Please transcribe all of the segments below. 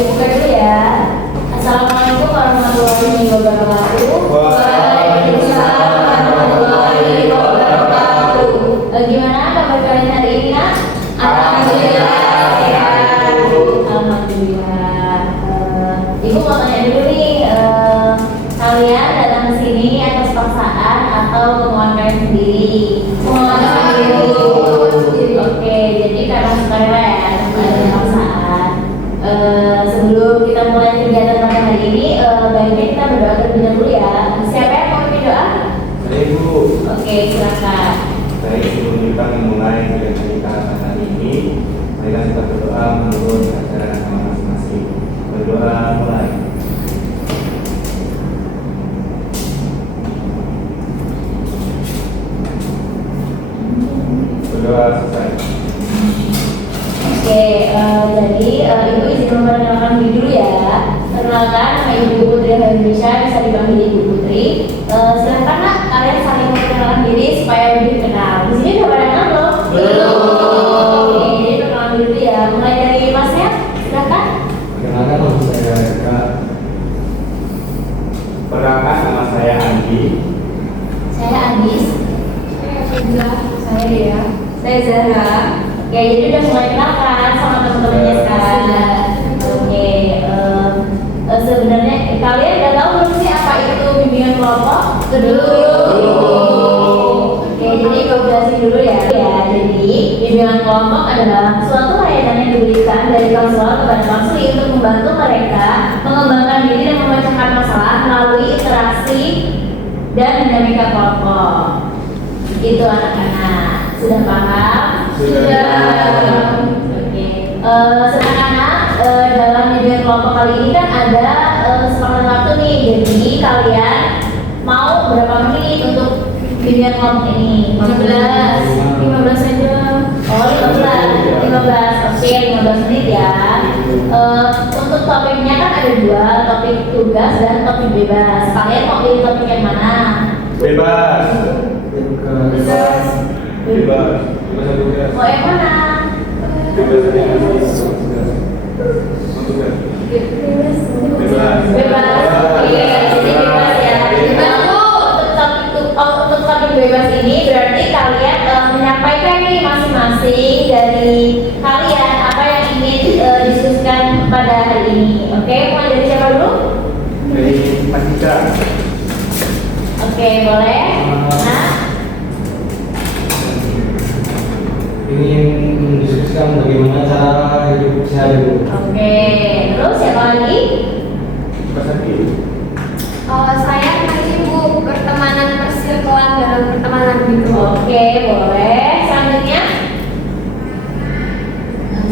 buka dulu ya. Assalamualaikum warahmatullahi wabarakatuh. Waalaikumsalam warahmatullahi wabarakatuh. Gimana kabar kalian hari ini, Nak? Alhamdulillah sehat. Alhamdulillah. Ibu mau tanya dulu nih, kalian datang ke sini atas paksaan atau kemauan kalian sendiri? Kemauan sendiri. Oke, jadi karena sukarela ya, bukan ada paksaan. Sebelum kita mulai kegiatan pada hari ini, baiknya kita berdoa terlebih dahulu ya. Siapa yang mau bikin doa? Saya Bu. Oke, silakan. Baik, sebelum kita memulai kegiatan kita hari ini, marilah kita berdoa menurut ajaran agama masing-masing. Berdoa mulai. Berdoa selesai. Oke, jadi Ibu izin memperkenalkan diri dulu ya. Perkenalkan, nama Ibu Putri Indonesia, bisa dipanggil Ibu Putri. Silakan Nak, kalian saling memperkenalkan diri supaya lebih kenal. Di sini udah pada kenal belum? Oke, jadi perkenalan diri dulu ya. Mulai dari Masnya, silakan. Perkenalkan nama saya Eka. Perkenalkan nama saya Andi. Saya Andis. Saya Fidla. Saya Dea. Saya Zara. Oke, jadi udah mulai kenalan sama teman-temannya sekarang. Oke, sebenarnya kalian udah tahu belum sih apa itu bimbingan kelompok? Oke, jadi gue jelasin dulu ya. Jadi bimbingan kelompok adalah suatu layanan yang diberikan dari konselor kepada konseli untuk membantu mereka mengembangkan diri dan memecahkan masalah melalui interaksi dan dinamika kelompok. Itu anak-anak sudah paham? Sudah. Oke. Anak-anak dalam bimbingan kelompok kali ini kan ada kesepakatan waktu nih. Jadi kalian mau berapa menit untuk bimbingan kelompok ini? 15 saja. Oh, 15. Oke, 15 menit ya. Untuk topiknya kan ada dua, topik tugas dan topik bebas. Kalian mau pilih topik yang mana? Bebas. Bebas. Bebas. Bebas. Mau yang mana? Bebas. Bebas. Oke, jadi bebas ya. Untuk topik bebas ini berarti kalian menyampaikan nih masing-masing dari kalian apa yang ingin diskusikan pada hari ini. Oke, mulai dari siapa dulu? Dari Mas Ika. Oke, boleh. Nah, ingin mendiskusikan bagaimana cara hidup sehari-hari. oke. Terus siapa lagi? Mas Adi. Saya nanti Bu pertemanan persirkelan dalam pertemanan gitu. Oke, boleh. Selanjutnya?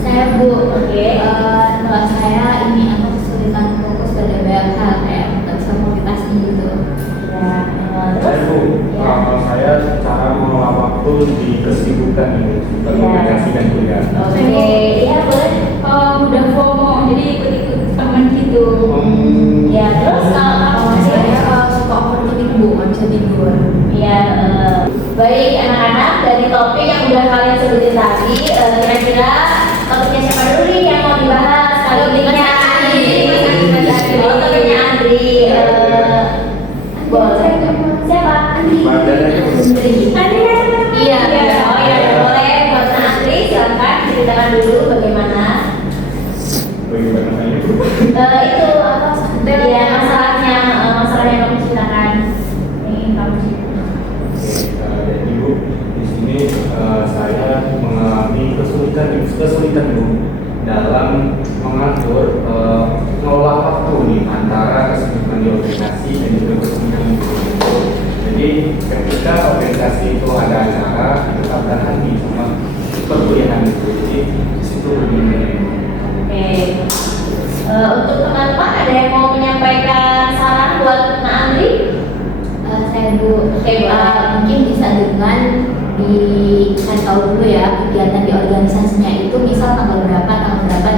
Saya Bu. Oke. Kalau saya ini aku kesulitan fokus pada banyak hal kayak nggak bisa multitasking gitu. Ya, Saya terus? Bu. Ya. Kalau saya cara mengelola waktu di kesibukan ini, berkomunikasi dan kuliah. Oke, iya boleh. Udah FOMO jadi ikut-ikut teman gitu. Ya, terus kalau Saya suka overthinking Bu, nggak bisa tidur. ya, baik anak-anak, dari topik yang udah kalian sebutin tadi, kira-kira topiknya siapa dulu nih yang mau dibahas? Topiknya Andri. Oh, topiknya Andri. Boleh. Siapa? Andri. Andri. Iya. Oh ya, boleh. Buat Andri, silakan ceritakan dulu bagaimana. Bagaimana saya Bu? Itu apa? Ya, masalah yang kamu ceritakan. Ini kamu ceritakan. Jadi Bu, di sini saya mengalami kesulitan Bu dalam mengatur mengelola waktu nih antara kesibukan di organisasi dan juga kesibukan di rumah. Jadi ketika organisasi itu ada acara, tetap tahan nih sama perkuliahan itu. Jadi di situ berbeda. Oke. Untuk teman-teman ada yang mau menyampaikan saran buat Nak Andri? Saya Bu. Oke, boleh. Mungkin bisa dengan dikasih tahu dulu ya kegiatan di organisasinya itu misal tanggal berapa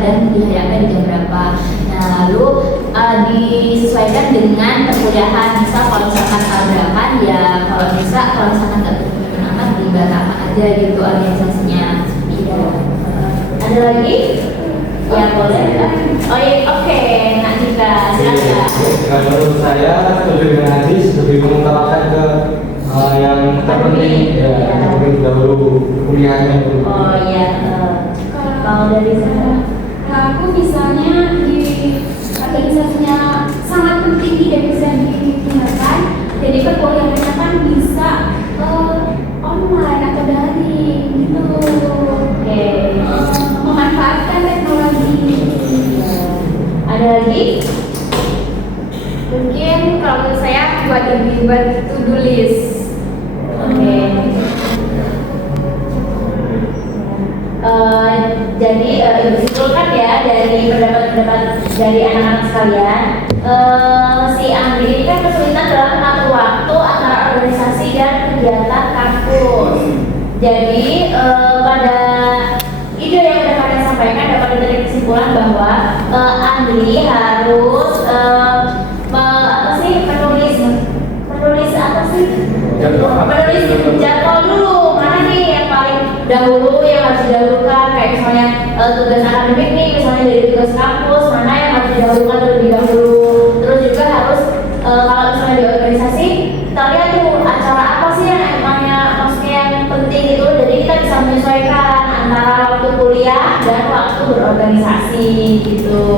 dan dihadapkan di jam berapa. Nah lalu disesuaikan dengan perkuliahan, misal kalau misalkan tabrakan ya kalau bisa, kalau misalkan nggak berkenan amat dibatalkan aja gitu organisasinya. Iya. Ada lagi? Ya boleh. Oh iya, oke, Nak Dika, silakan. Kalau menurut saya lebih dengan hadis lebih mengutamakan ke yang terpenting ya, yang penting dahulu kuliahnya dulu. Oh iya, kalau dari saya, Nah, aku misalnya di organisasinya sangat penting tidak bisa ditinggalkan. Jadi perkuliahannya kan bisa online atau daring gitu. oke. Memanfaatkan teknologi. Ada lagi? Mungkin kalau saya buat to-do list. Oke. Jadi disimpulkan ya dari pendapat-pendapat dari anak-anak sekalian, si Andri ini kan kesulitan dalam mengatur waktu antara organisasi dan kegiatan kampus. Jadi pada ide yang sudah kalian sampaikan dapat ditarik kesimpulan bahwa Andri harus menulis apa sih? Menulis jadwal dulu, mana nih yang paling dahulu yang harus didahulukan, kayak misalnya tugas akademik nih, misalnya dari tugas kampus, mana yang harus didahulukan terlebih dahulu. Terus juga harus kalau misalnya di organisasi, kita lihat tuh acara apa sih yang emangnya maksudnya yang penting itu, jadi kita bisa menyesuaikan antara waktu kuliah dan waktu berorganisasi gitu.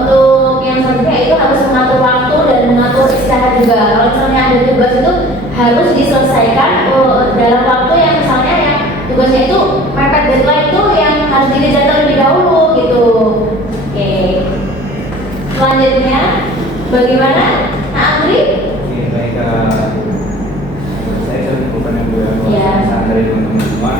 Untuk yang selanjutnya itu harus mengatur waktu dan mengatur istirahat juga. Kalau misalnya ada tugas itu harus diselesaikan dalam waktu yang misalnya yang tugasnya itu mepet deadline itu yang harus dikejar terlebih dahulu gitu. Oke. Selanjutnya bagaimana? Nah, Andri? Oke, baik. Saya bukan yang Iya. saran dari teman-teman semua.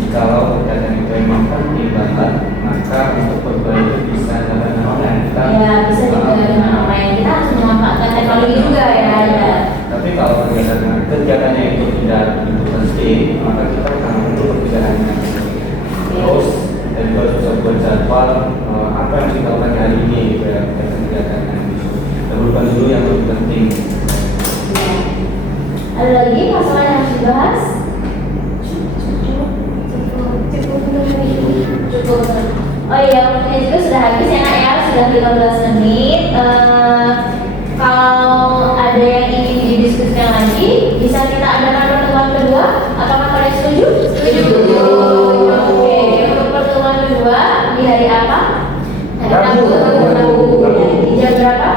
Jikalau kegiatan itu memang penting banget, maka untuk berbagai bisa dengan online. Ya bisa juga dengan online. Kita harus memanfaatkan teknologi juga ya. Ya. Tapi kalau kegiatannya itu tidak itu penting, maka kita akan perlu perbedaannya. Terus dan juga bisa buat jadwal apa yang kita lakukan hari ini gitu ya, kegiatannya. Dahulukan dulu yang lebih penting. Ya. Ada lagi masalah yang harus dibahas? Cukup. Oh iya, waktunya juga sudah habis ya Nak ya, sudah 15 menit. Kalau ada yang ingin didiskusikan lagi, bisa kita adakan pertemuan kedua. Apakah kalian setuju? Setuju. Oke, untuk pertemuan kedua di hari apa? Hari Rabu. Di jam berapa?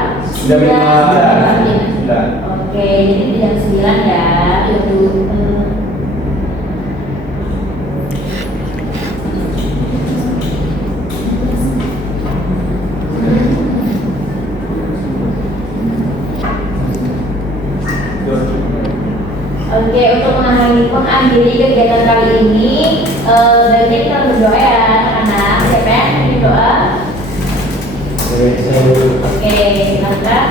Jam 9. Oke, jadi di jam 9 ya. Oke, untuk mengakhiri kegiatan kali ini, baiknya kita berdoa ya anak-anak. Siapa yang ingin doa? Baik, saya dulu. Oke, silakan.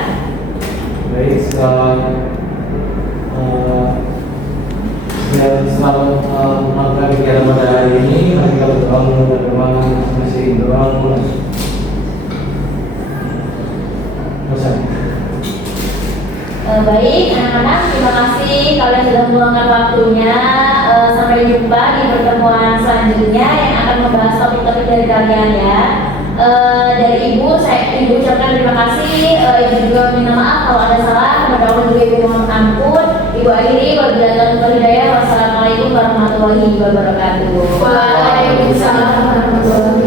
Baik, setelah melakukan kegiatan pada hari ini, mari kita berdoa masing-masing doa mulai. Baik, anak-anak, terima kasih kalian sudah meluangkan waktunya. Sampai jumpa di pertemuan selanjutnya yang akan membahas topik-topik dari kalian ya. Dari Ibu, saya ucapkan terima kasih. Ibu juga minta maaf kalau ada salah. Kepada Allah juga Ibu mohon ampun. Ibu akhiri, wabillahi hidayah. Wassalamualaikum warahmatullahi wabarakatuh. Waalaikumsalam warahmatullahi wabarakatuh.